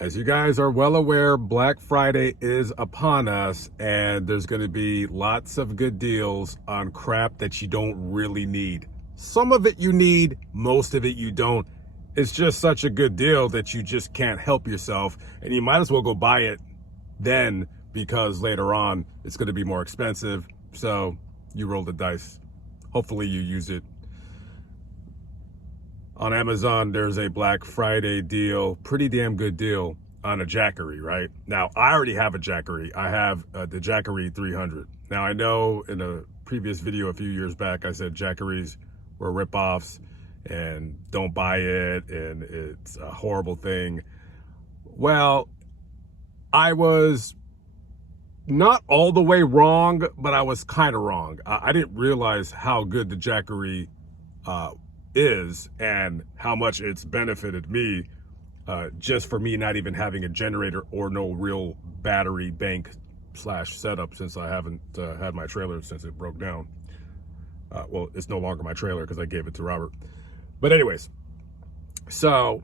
As you guys are well aware, Black Friday is upon us, and there's going to be lots of good deals on crap that you don't really need. Some of it you need, most of it you don't. It's just such a good deal that you just can't help yourself, and you might as well go buy it then, because later on it's going to be more expensive. So you roll the dice. Hopefully you use it. On Amazon, there's a Black Friday deal, pretty damn good deal on a jackery, right? Now, I already have a jackery. I have the Jackery 300. Now, I know in a previous video a few years back, I said jackeries were ripoffs and don't buy it and it's a horrible thing. Well, I was not all the way wrong, but I was kind of wrong. I didn't realize how good the jackery is and how much it's benefited me, just for me not even having a generator or no real battery bank / setup, since I haven't had my trailer since it broke down. Well, it's no longer my trailer because I gave it to Robert. But anyways, so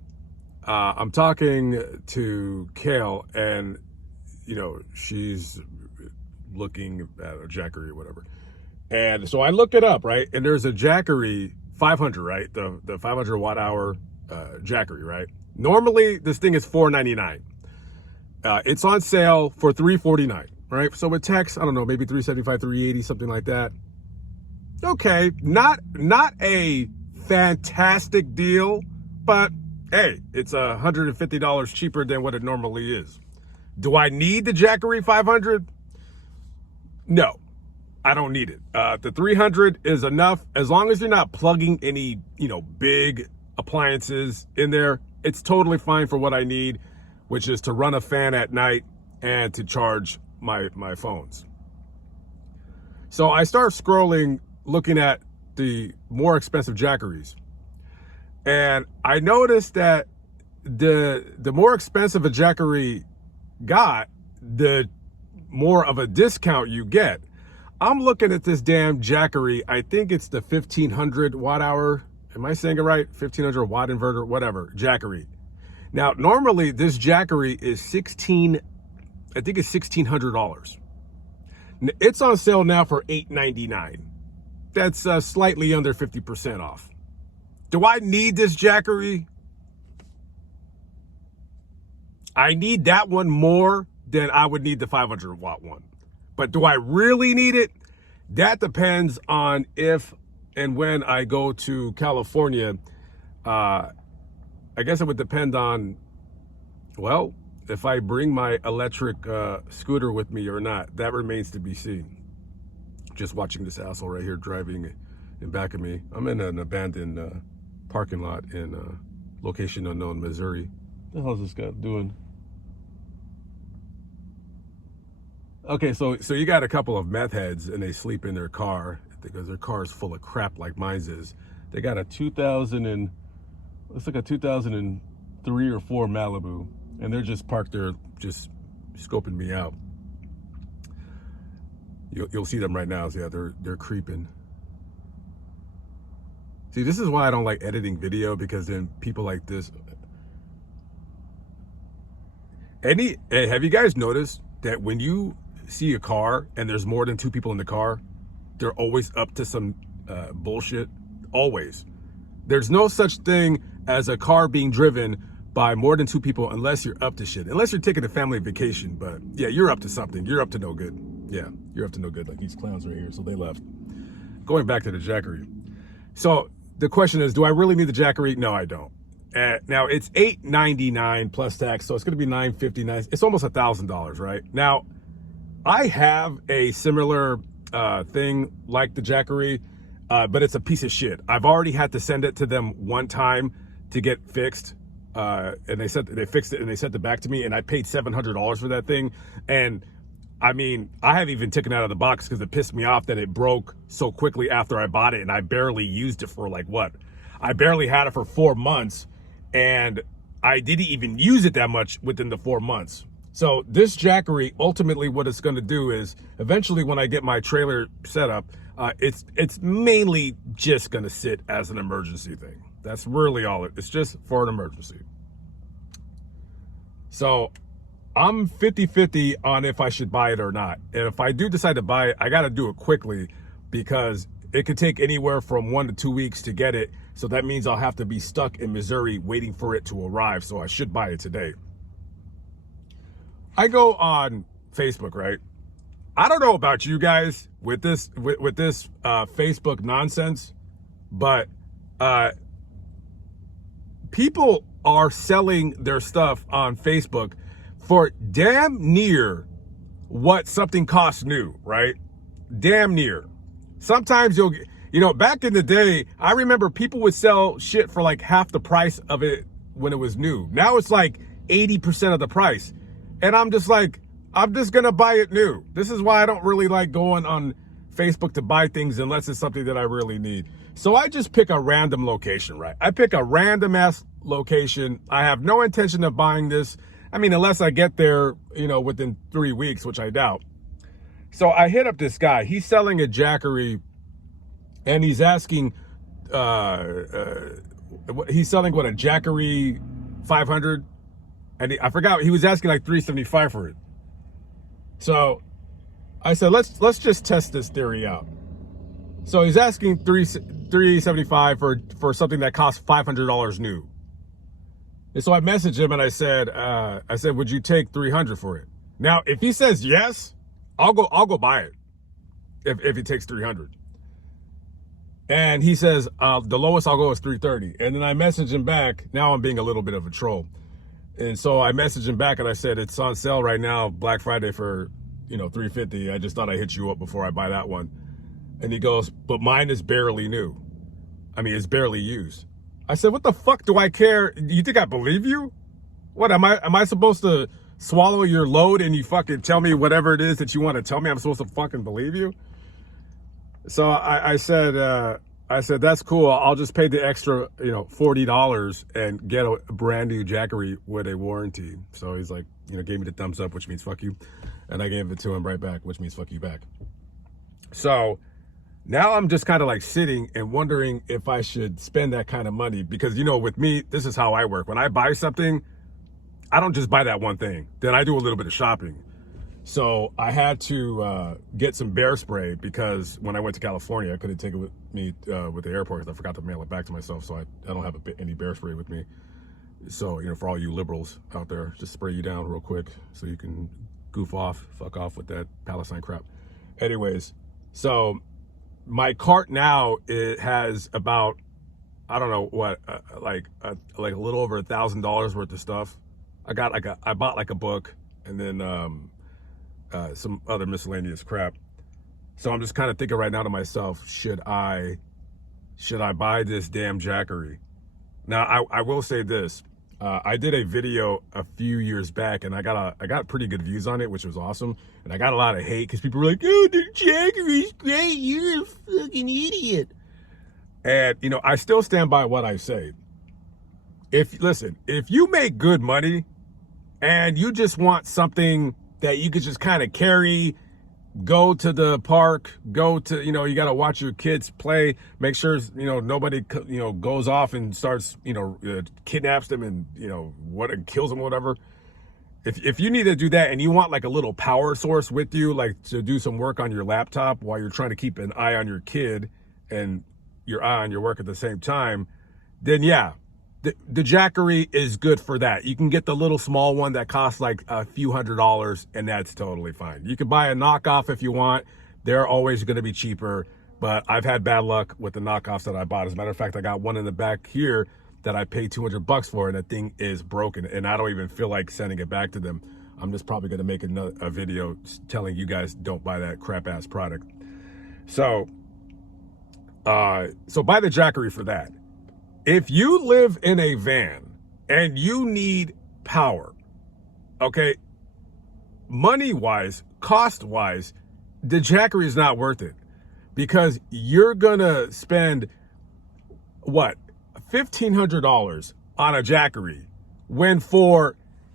I'm talking to Kale, and you know, she's looking at a jackery or whatever. And so I looked it up, right? And there's a jackery 500, right? The 500 watt hour jackery, right? Normally this thing is $499. It's on sale for $349, right? So with tax, I don't know, maybe $375, $380, something like that. Okay, not a fantastic deal, but hey, it's $150 cheaper than what it normally is. Do I need the jackery 500? No. I don't need it. The 300 is enough. As long as you're not plugging any, big appliances in there, it's totally fine for what I need, which is to run a fan at night and to charge my phones. So I start scrolling, looking at the more expensive jackeries. And I noticed that the more expensive a jackery got, the more of a discount you get. I'm looking at this damn jackery. I think it's the 1500 watt hour. Am I saying it right? 1500 watt inverter, whatever, jackery. Now, normally this jackery is $1,600. It's on sale now for $899. That's slightly under 50% off. Do I need this jackery? I need that one more than I would need the 500 watt one. But do I really need it? That depends on if and when I go to California. I guess it would depend on, well, if I bring my electric scooter with me or not. That remains to be seen. Just watching this asshole right here driving in back of me. I'm in an abandoned parking lot in location unknown, Missouri. What the hell is this guy doing? Okay, so you got a couple of meth heads and they sleep in their car because their car is full of crap like mine's is. They got a looks like a 2003 or 4 Malibu, and they're just parked there, just scoping me out. You'll see them right now. So yeah, they're creeping. See, this is why I don't like editing video, because then people like this. Hey, have you guys noticed that when you see a car and there's more than 2 people in the car, they're always up to some bullshit? Always. There's no such thing as a car being driven by more than 2 people unless you're up to shit. Unless you're taking a family vacation, but yeah, you're up to something. You're up to no good. Yeah, you're up to no good, like these clowns right here, so they left. Going back to the jackery. So the question is, do I really need the jackery? No, I don't. Now it's $899 plus tax, so it's gonna be $959. It's almost $1,000, right? Now, I have a similar thing like the jackery, but it's a piece of shit. I've already had to send it to them one time to get fixed, and they fixed it and they sent it back to me, and I paid $700 for that thing. And I mean, I haven't even taken it out of the box because it pissed me off that it broke so quickly after I bought it, and I barely used it for I barely had it for 4 months, and I didn't even use it that much within the 4 months. So this jackery, ultimately what it's going to do is, eventually when I get my trailer set up, it's mainly just going to sit as an emergency thing. That's really all it's just for an emergency. So I'm 50-50 on if I should buy it or not. And if I do decide to buy it, I got to do it quickly because it could take anywhere from 1 to 2 weeks to get it. So that means I'll have to be stuck in Missouri waiting for it to arrive. So I should buy it today. I go on Facebook, right? I don't know about you guys with this Facebook nonsense, but people are selling their stuff on Facebook for damn near what something costs new, right? Damn near. Sometimes you'll, back in the day, I remember people would sell shit for like half the price of it when it was new. Now it's like 80% of the price. And I'm just like, I'm just going to buy it new. This is why I don't really like going on Facebook to buy things unless it's something that I really need. So I just pick a random location, right? I pick a random ass location. I have no intention of buying this. I mean, unless I get there, within 3 weeks, which I doubt. So I hit up this guy. He's selling a jackery, and he's asking, he's selling what, a jackery 500, and I forgot, he was asking like $375 for it. So I said, let's just test this theory out. So he's asking $375 for something that costs $500 new. And so I messaged him and I said, would you take $300 for it? Now, if he says yes, I'll go buy it. If he takes $300. And he says, the lowest I'll go is $330. And then I messaged him back. Now I'm being a little bit of a troll. And so I messaged him back and I said, it's on sale right now, Black Friday for, $350. I just thought I'd hit you up before I buy that one. And he goes, but mine is barely new. I mean, it's barely used. I said, what the fuck do I care? You think I believe you? What, am I supposed to swallow your load and you fucking tell me whatever it is that you want to tell me? I'm supposed to fucking believe you? So I said, that's cool. I'll just pay the extra, $40 and get a brand new jackery with a warranty. So he's like, gave me the thumbs up, which means fuck you. And I gave it to him right back, which means fuck you back. So now I'm just kind of like sitting and wondering if I should spend that kind of money because, with me, this is how I work. When I buy something, I don't just buy that one thing. Then I do a little bit of shopping. So I had to get some bear spray because when I went to California, I couldn't take it with me with the airport because I forgot to mail it back to myself. So I don't have any bear spray with me. So, for all you liberals out there, just spray you down real quick so you can fuck off with that Palestine crap. Anyways, so my cart now, it has about, I don't know what, like a little over $1,000 worth of stuff. I bought like a book and then some other miscellaneous crap. So I'm just kind of thinking right now to myself, should I buy this damn jackery? Now I will say this. I did a video a few years back and I got pretty good views on it, which was awesome. And I got a lot of hate because people were like, oh, the jackery's great. You're a fucking idiot. And, I still stand by what I say. If you make good money and you just want something that you could just kind of carry, go to the park, you got to watch your kids play, make sure, nobody, goes off and starts, kidnaps them and, kills them or whatever. If you need to do that and you want like a little power source with you, like to do some work on your laptop while you're trying to keep an eye on your kid and your eye on your work at the same time, then yeah, the jackery is good for that. You can get the little small one that costs like a few $100s and that's totally fine. You can buy a knockoff if you want. They're always going to be cheaper, but I've had bad luck with the knockoffs that I bought. As a matter of fact, I got one in the back here that I paid $200 for and that thing is broken and I don't even feel like sending it back to them. I'm just probably going to make a video telling you guys don't buy that crap ass product. So buy the jackery for that. If you live in a van and you need power, okay, money-wise, cost-wise, the jackery is not worth it because you're going to spend, what, $1,500 on a jackery when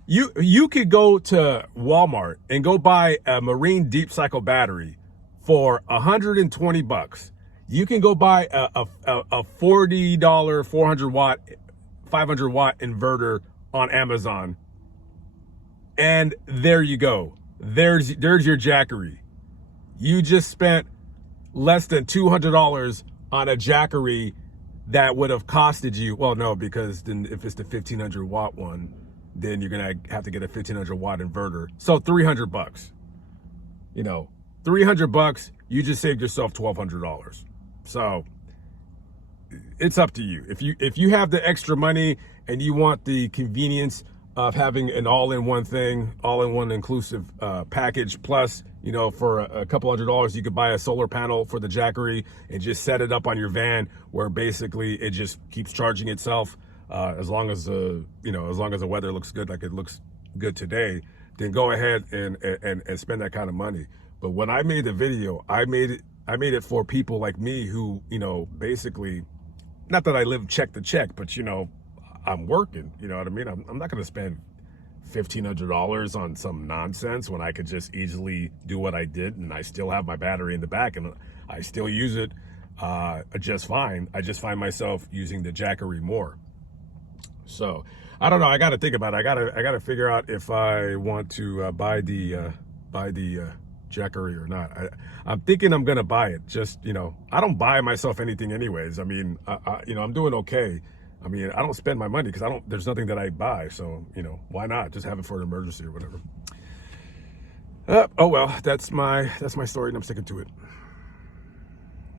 you could go to Walmart and go buy a Marine Deep Cycle battery for $120. You can go buy a $40, 400 watt, 500 watt inverter on Amazon And there you go. There's your jackery. You just spent less than $200 on a jackery that would have costed you, well, no, because then if it's the 1500 watt one, then you're gonna have to get a 1500 watt inverter. So 300 bucks, 300 bucks, you just saved yourself $1,200. So it's up to you. If you have the extra money and you want the convenience of having an all-in-one thing, all-in-one inclusive package, plus, for a couple $100, you could buy a solar panel for the jackery and just set it up on your van, where basically it just keeps charging itself as long as the weather looks good, like it looks good today. Then go ahead and spend that kind of money. But when I made the video, I made it for people like me who, basically, not that I live check to check, but I'm working, you know what I mean? I'm not going to spend $1,500 on some nonsense when I could just easily do what I did, and I still have my battery in the back and I still use it just fine. I just find myself using the jackery more. So I don't know. I got to think about it. I got to figure out if I want to buy the jackery or not. I'm thinking I'm going to buy it. Just, I don't buy myself anything anyways. I mean, I'm doing okay. I mean, I don't spend my money because there's nothing that I buy. So, why not just have it for an emergency or whatever. Oh, well, that's my story and I'm sticking to it.